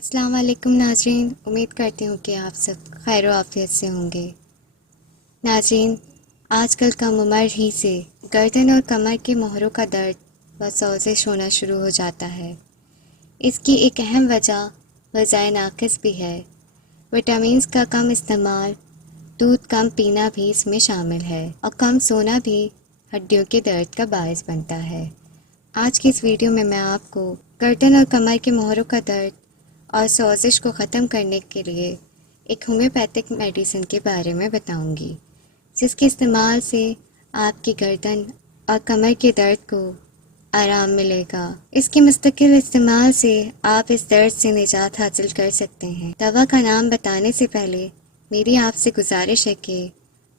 السلام علیکم ناظرین، امید کرتی ہوں کہ آپ سب خیر و عافیت سے ہوں گے۔ ناظرین، آج کل کم عمر ہی سے گردن اور کمر کے موہروں کا درد و سوزش ہونا شروع ہو جاتا ہے۔ اس کی ایک اہم وجہ غذائے ناقص بھی ہے۔ وٹامنز کا کم استعمال، دودھ کم پینا بھی اس میں شامل ہے، اور کم سونا بھی ہڈیوں کے درد کا باعث بنتا ہے۔ آج کی اس ویڈیو میں آپ کو گردن اور کمر کے موہروں کا درد اور سوزش کو ختم کرنے کے لیے ایک ہومیوپیتھک میڈیسن کے بارے میں بتاؤں گی، جس کے استعمال سے آپ کی گردن اور کمر کے درد کو آرام ملے گا۔ اس کے مستقل استعمال سے آپ اس درد سے نجات حاصل کر سکتے ہیں۔ دوا کا نام بتانے سے پہلے میری آپ سے گزارش ہے کہ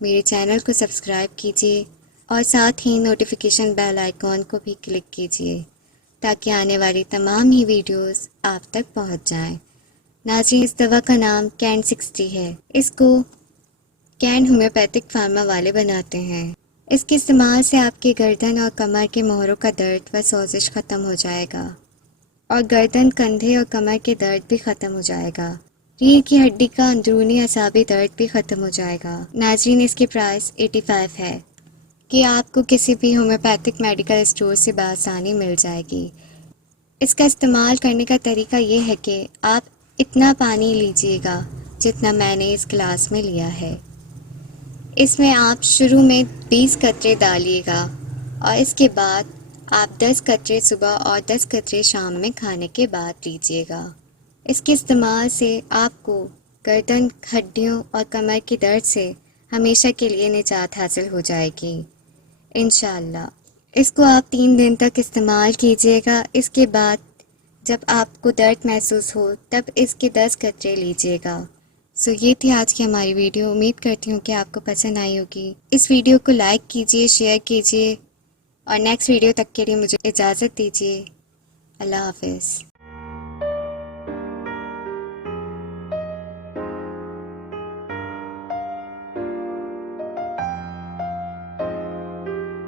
میرے چینل کو سبسکرائب کیجیے اور ساتھ ہی نوٹیفیکیشن بیل آئیکن کو بھی کلک کیجیے تاکہ آنے والی تمام ہی ویڈیوز آپ تک پہنچ جائیں۔ ناظرین، اس دوا کا نام کین 60 ہے۔ اس کو کین ہومیوپیتھک فارما والے بناتے ہیں۔ اس کے استعمال سے آپ کے گردن اور کمر کے موہروں کا درد و سوزش ختم ہو جائے گا، اور گردن، کندھے اور کمر کے درد بھی ختم ہو جائے گا۔ ریڑھ کی ہڈی کا اندرونی اعصابی درد بھی ختم ہو جائے گا۔ ناظرین، اس کی پرائس 85 ہے کہ آپ کو کسی بھی ہومیوپیتھک میڈیکل اسٹور سے بآسانی مل جائے گی۔ اس کا استعمال کرنے کا طریقہ یہ ہے کہ آپ اتنا پانی لیجئے گا جتنا میں نے اس گلاس میں لیا ہے۔ اس میں آپ شروع میں 20 قطرے ڈالیے گا، اور اس کے بعد آپ 10 قطرے صبح اور 10 قطرے شام میں کھانے کے بعد لیجئے گا۔ اس کے استعمال سے آپ کو گردن، ہڈیوں اور کمر کے درد سے ہمیشہ کے لیے نجات حاصل ہو جائے گی انشاءاللہ۔ اس کو آپ 3 دن تک استعمال کیجیے گا۔ اس کے بعد جب آپ کو درد محسوس ہو تب اس کے 10 قطرے لیجیے گا۔ یہ تھی آج کی ہماری ویڈیو۔ امید کرتی ہوں کہ آپ کو پسند آئی ہوگی۔ اس ویڈیو کو لائک کیجیے، شیئر کیجیے، اور نیکسٹ ویڈیو تک کے لیے مجھے اجازت دیجیے۔ اللہ حافظ۔